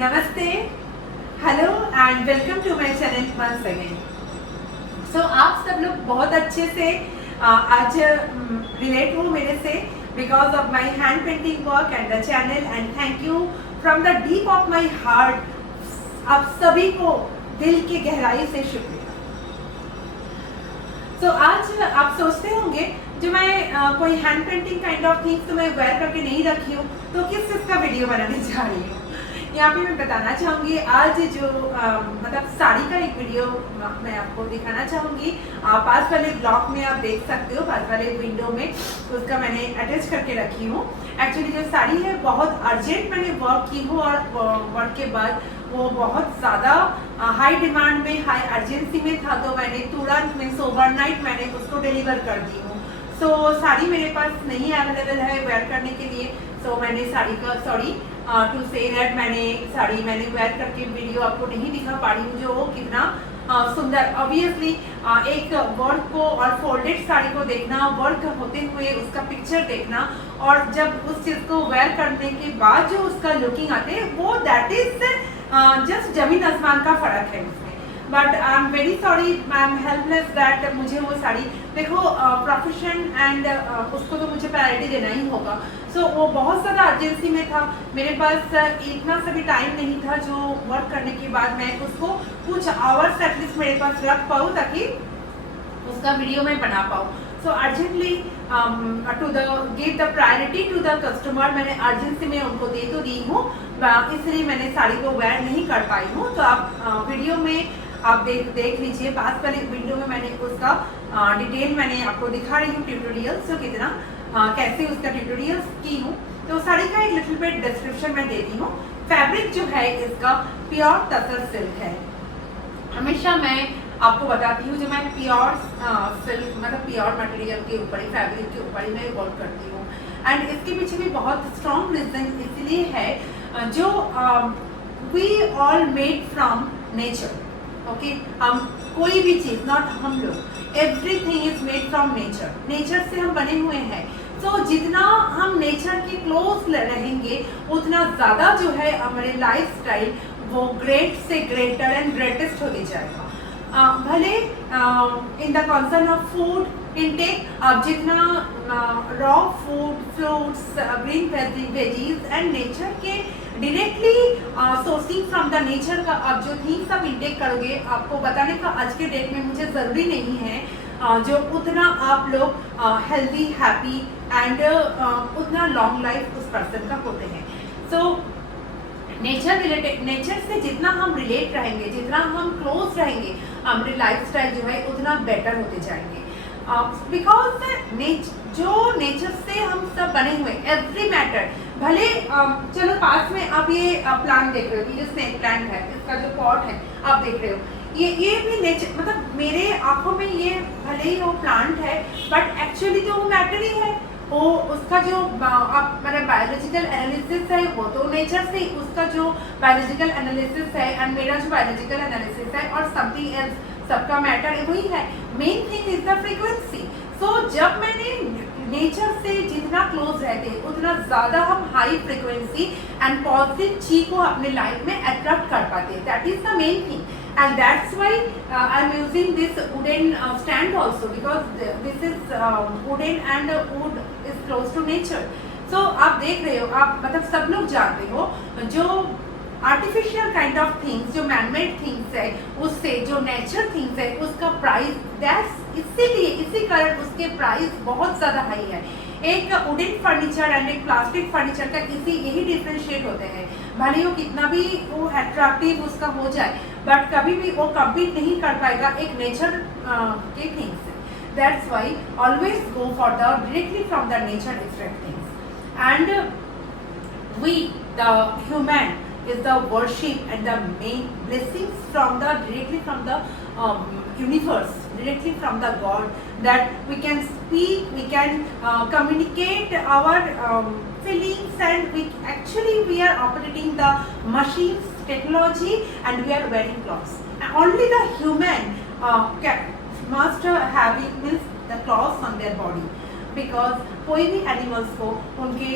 नमस्ते, hello and welcome to my channel once again. So आप सब लोग बहुत अच्छे से आज रिलेट हो मेरे से because of my hand painting work and the channel, and thank you from the deep of my heart. आप सभी को दिल की गहराई से शुक्रिया। सो आज आप सोचते होंगे जो मैं कोई hand painting kind of things तो मैं वेयर करके नहीं रखी हूँ, तो किस चीज़ का वीडियो बनाने जा रही हूँ। यहाँ पे मैं बताना चाहूँगी आज जो मतलब साड़ी का एक वीडियो मैं आपको दिखाना चाहूँगी। पास वाले ब्लॉग में आप देख सकते हो, पास वाले विंडो में उसका मैंने अटैच करके रखी हूँ। एक्चुअली जो साड़ी है बहुत अर्जेंट मैंने वर्क की हूँ और वर्क के बाद वो बहुत ज़्यादा हाई डिमांड में, हाई अर्जेंसी में था, तो मैंने तुरंत में ओवरनाइट मैंने उसको डिलीवर कर दी हूँ। सो साड़ी मेरे पास नहीं अवेलेबल है वेयर करने के लिए, सो मैंने साड़ी का टू से दैट मैंने वेयर करके वीडियो आपको नहीं दिखा पा रही हूँ जो कितना सुंदर। ऑब्वियसली एक वर्क को और फोल्डेड साड़ी को देखना, वर्क होते हुए उसका पिक्चर देखना और जब उस चीज़ को वेयर करने के बाद जो उसका लुकिंग आते हैं वो दैट इज जस्ट जमीन आसमान का फर्क है उसमें। But I am very sorry, I am helpless that मुझे वो साड़ी देखो प्रोफेशन एंड उसको तो मुझे प्रायोरिटी देना ही होगा। सो वो बहुत ज़्यादा अर्जेंसी में था, मेरे पास इतना सा भी टाइम नहीं था जो वर्क करने के बाद मैं उसको कुछ आवर्स एटलीस्ट मेरे पास रख पाऊँ ताकि उसका वीडियो मैं बना पाऊँ। So urgently to the give the priority to the customer, मैंने अर्जेंसी में उनको दे तो दी हूँ, इसलिए मैंने साड़ी को वेयर नहीं कर पाई हूँ। तो आप वीडियो में आप देख लीजिए, पास वाले विंडो में मैंने उसका डिटेल मैंने आपको दिखा रही हूँ ट्यूटोरियल, सो कितना कैसे उसका ट्यूटोरियल की हूँ। तो साड़ी का एक लिटिल बिट डिस्क्रिप्शन मैं दे दी हूँ। फैब्रिक जो है इसका प्योर तसर सिल्क है। हमेशा मैं आपको बताती हूँ जो मैं प्योर सिल्क मतलब प्योर मटेरियल के ऊपर ही, फैब्रिक के ऊपर ही मैं वर्क करती हूँ। एंड इसके पीछे भी बहुत स्ट्रॉन्ग रीजन इसलिए है जो we all made from nature. Okay, हम कोई भी चीज़, नॉट हम लोग, everything is made from nature, nature से हम बने हुए हैं। तो जितना हम नेचर के क्लोज रहेंगे उतना ज़्यादा जो है हमारे लाइफ स्टाइल वो ग्रेट से ग्रेटर एंड ग्रेटेस्ट होते जाएगा। भले in the concern of food intake आप जितना raw food, fruits, green veggies and nature के directly sourcing from the nature का आप जो थिंग्स आप इंटेक करोगे, आपको बताने का आज के डेट में मुझे ज़रूरी नहीं है जो उतना आप लोग हेल्दी, हैप्पी एंड उतना लॉन्ग लाइफ उस पर्सन का होते हैं। सो नेचर से जितना हम रिलेट रहेंगे, जितना हम क्लोज रहेंगे, हमारी लाइफ स्टाइल जो है उतना बेटर होते जाएंगे। बिकॉज जो नेचर से हम सब बने हुए, एवरी मैटर, भले चलो पास में आप ये प्लांट देख रहे हो, ये जो स्नेक प्लांट है, इसका जो पॉट है आप देख रहे हो, ये भी नेचर, मतलब मेरे आंखों में ये भले ही वो प्लांट है बट एक्चुअली तो वो मैटर ही है। वो उसका जो आप मतलब बायोलॉजिकल एनालिसिस है वो तो नेचर से, उसका जो बायोलॉजिकल एनालिसिस है एंड मेरा जो बायोलॉजिकल एनालिसिस है और समथिंग एल्स, सबका मैटर वही है। Main thing is the frequency. So जब मैंने नेचर से जितना क्लोज रहते हैं उतना ज़्यादा हम हाई फ्रीक्वेंसी एंड पॉजिटिव चीज को अपने लाइफ में अट्रैक्ट कर पाते हैं। That is the main thing and that's why I'm using this wooden stand also because this is wooden and wood is close to nature. So आप देख रहे हो, आप मतलब सब लोग जानते हो जो आर्टिफिशियल काइंड ऑफ थिंग्स, जो मैनमेड थिंग्स है, उससे जो नेचर थिंग्स है उसका प्राइस दैट्स इसीलिए इसी कारण उसके प्राइस बहुत ज़्यादा हाई है। एक वुडन फर्नीचर एंड एक प्लास्टिक फर्नीचर का यही डिफ्रेंशिएट होते हैं। भले वो कितना भी वो अट्रैक्टिव उसका हो जाए बट कभी भी वो कम्पीट नहीं कर पाएगा एक नेचर के थिंग्स से। That's why always go for the directly from the nature different things and we the human is the worship and the main blessings from the directly from the universe, directly from the God, that we can speak, we can communicate our feelings, and we are operating the machines technology and we are wearing clothes. And only the human must having means the clothes on their body because कोई भी animals को उनके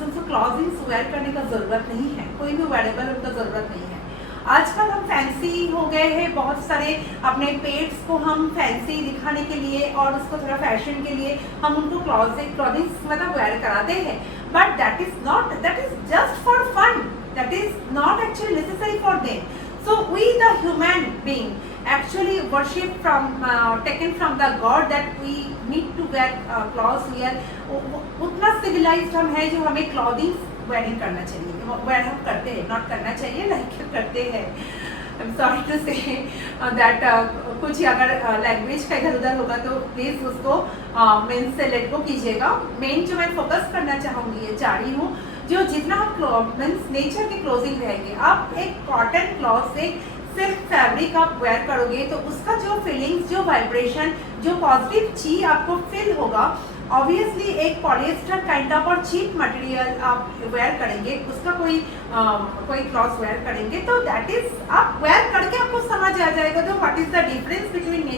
उनको क्लॉथिंग्स where करने का ज़रूरत नहीं है, कोई भी वेरेबल उनका ज़रूरत नहीं है। आजकल हम फैंसी हो गए हैं, बहुत सारे अपने पेट्स को हम फैंसी दिखाने के लिए और उसको थोड़ा फैशन के लिए हम उनको क्लॉथिंग्स मतलब वेयर कराते हैं, but that is just for fun, that is not actually necessary for them. So we the human being actually worship from taken from the God that we need to wear clothes. We are उतना civilized हम हैं जो हमें clothing wearing करना चाहिए, wear हम करते हैं, not करना चाहिए, like करते हैं। I'm sorry to say that कुछ अगर लैंग्वेज का इधर उधर होगा तो प्लीज़ उसको मेन से लेट गो कीजिएगा। मेन जो मैं फोकस करना चाहूँगी ये चाह रही हूँ, जो जितना आप मीन्स नेचर के क्लोजिंग रहेंगे, आप एक कॉटन क्लॉथ से सिल्क फैब्रिक आप वेयर करोगे तो उसका जो फीलिंग्स, जो वाइब्रेशन, जो पॉजिटिव चीज आपको फील होगा, ऑब्वियसली एक पॉलिएस्टर काइंड ऑफ और चीप मटेरियल आप वेयर करेंगे, उसका कोई क्लॉथ वेयर करेंगे तो दैट इज आप वेयर करके आपको समझ आ जाएगा तो what is the difference between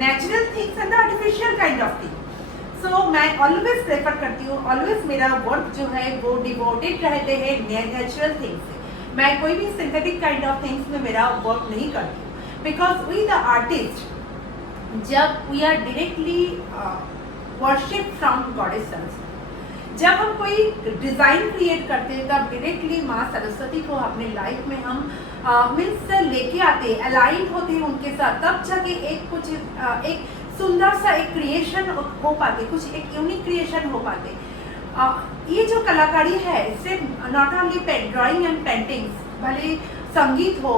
natural things and the artificial kind of thing. So मैं ऑलवेज प्रेफर करती हूँ, ऑलवेज मेरा वर्क जो है वो डिवोटेड रहते हैं नेचुरल थिंग्स से। मैं कोई भी सिंथेटिक काइंड ऑफ थिंग्स में मेरा वर्क नहीं करती हूँ, बिकॉज वी द आर्टिस्ट जब we are directly worship from goddess Saraswati, जब हम कोई डिज़ाइन क्रिएट करते हैं तब डायरेक्टली माँ सरस्वती को अपने लाइफ में हम मीन्स लेके आते, अलाइन होते हैं उनके साथ, तब जाके एक सुंदर सा एक क्रिएशन हो पाते, कुछ एक यूनिक क्रिएशन हो पाते। ये जो कलाकारी है सिर्फ not only drawing and paintings, भले संगीत हो,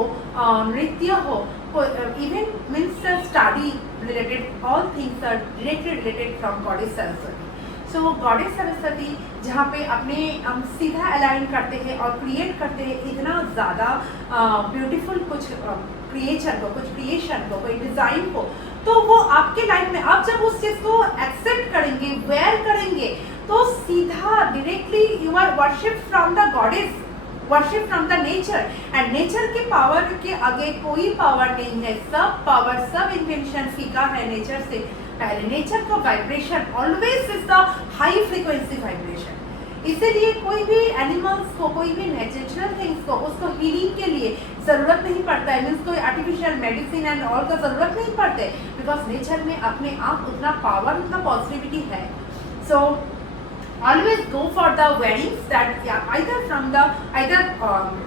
नृत्य हो, even means study related, all things are directly related from goddess Saraswati. So goddess Saraswati जहाँ पे अपने हम सीधा अलाइन करते हैं और क्रिएट करते हैं इतना ज़्यादा ब्यूटीफुल कुछ क्रिएशन को, कोई डिज़ाइन को, तो वो आपके लाइफ में आप जब उस चीज़ को एक्सेप्ट करेंगे, वेयर करेंगे, तो सीधा directly you are worship from the goddess, worship from the nature. And nature के पावर के आगे कोई पावर नहीं है, सब पावर, सब इन्वेंशन फीका है नेचर से पहले। नेचर का vibration always is the high frequency vibration, इसीलिए कोई भी एनिमल्स को, कोई भी नेचुरल थिंग्स को, उसको हीलिंग के लिए ज़रूरत नहीं पड़ता है, मीन्स कोई आर्टिफिशियल मेडिसिन एंड ऑल का ज़रूरत नहीं पड़ता है, बिकॉज नेचर में अपने आप उतना पावर, उतना पॉजिटिविटी है। सो always go for the wearings that either from the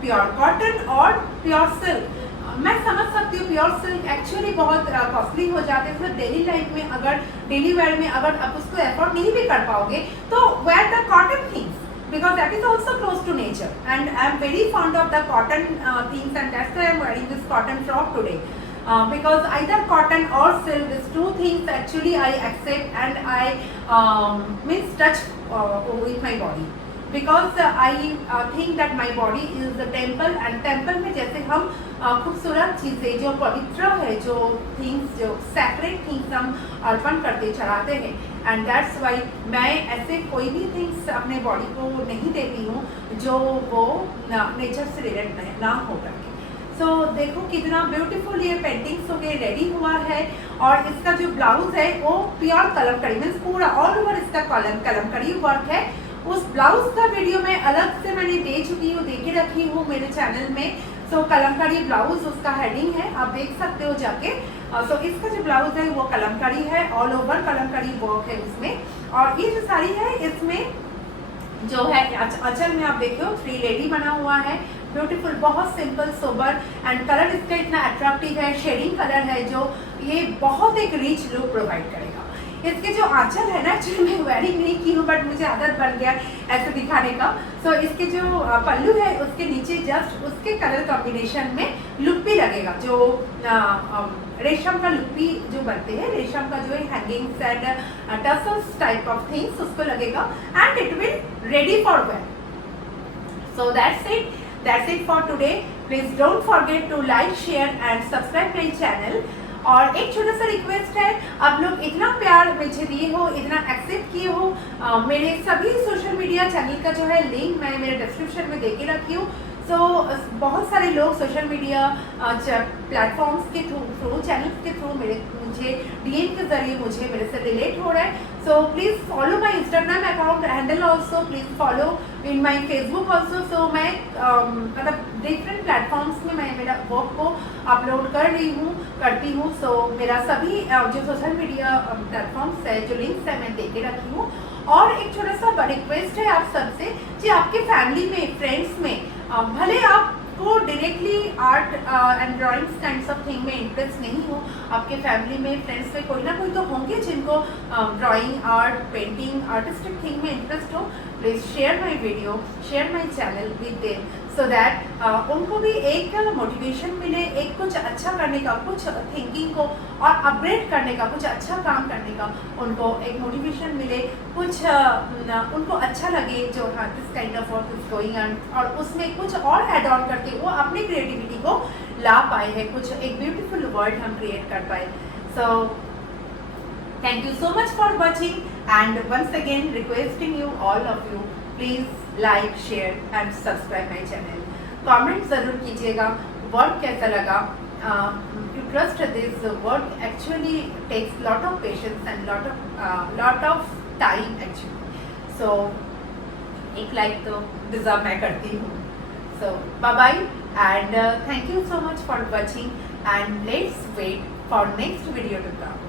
pure cotton or pure silk। मैं समझ सकती हूँ प्योर सिल्क एक्चुअली बहुत कॉस्टली हो जाते हैं, डेली लाइफ में अगर डेली वेयर में अगर आप उसको एफोर्ड नहीं भी कर पाओगे तो wear the cotton things, because that is also close to nature and I am very fond of the cotton things and that's why I am wearing this cotton frock today, because either cotton or silk, these two things actually I accept and I means touch with my body, because I think that my body is the temple and temple में जैसे हम खूबसूरत चीज़ें जो पवित्र है, जो things, जो सैक्रेड थिंग्स हम अर्पण करते चढ़ाते हैं, एंड दैट्स वाई मैं ऐसे कोई भी थिंग्स अपने बॉडी को नहीं देती हूँ जो वो नेचर से रिलेटेड ना हो करके। सो देखो कितना ब्यूटीफुल ये पेंटिंग्स होके रेडी हुआ है, और इसका जो ब्लाउज है वो प्योर कलमकारी मीन्स पूरा ऑल ओवर इसका कलमकारी वर्क है। उस ब्लाउज का वीडियो मैं अलग से मैंने दे चुकी हूँ, दे के रखी हूँ मेरे चैनल में। सो कलमकारी ब्लाउज उसका हेडिंग है, आप देख सकते हो जाके। सो इसका जो ब्लाउज है वो कलमकारी है, ऑल ओवर कलमकारी वर्क है उसमें। और ये जो साड़ी है इसमें जो है आंचल में आप देखो 3 लेडी बना हुआ है, ब्यूटीफुल, बहुत सिंपल सोबर, एंड कलर इसका इतना अट्रैक्टिव है, शेडिंग कलर है जो ये बहुत एक रिच लुक प्रोवाइड करेगा। इसके जो आंचल है ना, एक्चुअली मैं वेयरिंग नहीं की हूँ बट मुझे आदत बन गया ऐसे दिखाने का। सो इसके जो पल्लू है उसके नीचे जस्ट उसके कलर कॉम्बिनेशन में लुप्पी लगेगा, जो रेशम का लुप्पी जो बनते हैं, रेशम का जो है hangings and tassels type of things उसको लगेगा, and it will ready for wear. So that's it for today. Please don't forget to like, share and subscribe my channel। और एक छोटा सा रिक्वेस्ट है, आप लोग इतना प्यार मुझे दिए हो, इतना एक्सेप्ट किए हो, मेरे सभी सोशल मीडिया चैनल का जो है लिंक मैं मेरे डिस्क्रिप्शन में दे के रखी हूँ। सो बहुत सारे लोग सोशल मीडिया प्लेटफॉर्म्स के थ्रू, चैनल्स के थ्रू मेरे मुझे DM के जरिए मुझे मेरे से रिलेट हो रहा है, so please follow my Instagram account handle also, please follow in my Facebook also. So मैं मतलब डिफरेंट प्लेटफॉर्म्स में मैं मेरा वर्क को अपलोड करती हूँ। सो मेरा सभी जो सोशल मीडिया प्लेटफॉर्म्स है, जो लिंक्स है, मैं दे के रखी हूँ। और एक छोटा सा रिक्वेस्ट है आप सबसे कि आपके फैमिली में, फ्रेंड्स में भले आपको directly art and drawings kinds of thing में इंटरेस्ट नहीं हो, आपके फैमिली में, फ्रेंड्स में कोई ना कोई तो होंगे जिनको drawing, art, painting, artistic thing में इंटरेस्ट हो, please share my video, share my channel with them, so that उनको भी एक मोटिवेशन मिले, एक कुछ अच्छा करने का, कुछ थिंकिंग को और अपग्रेड करने का, कुछ अच्छा काम करने का उनको एक मोटिवेशन मिले, कुछ उनको अच्छा लगे जो हाँ this kind of work is going on, और उसमें कुछ और ऐड ऑन करके वो अपनी क्रिएटिविटी को ला पाए हैं, कुछ एक ब्यूटीफुल वर्ड हम क्रिएट कर पाए। सो thank you so much for watching, and once again requesting you, all of you, please like, share and subscribe my channel. Comment ज़रूर कीजिएगा वर्क कैसा लगा। You trust this work actually takes lot of patience and lot of time actually. So एक like तो deserve मैं करती हूँ। So bye bye and thank you so much for watching, and let's wait for next video to come.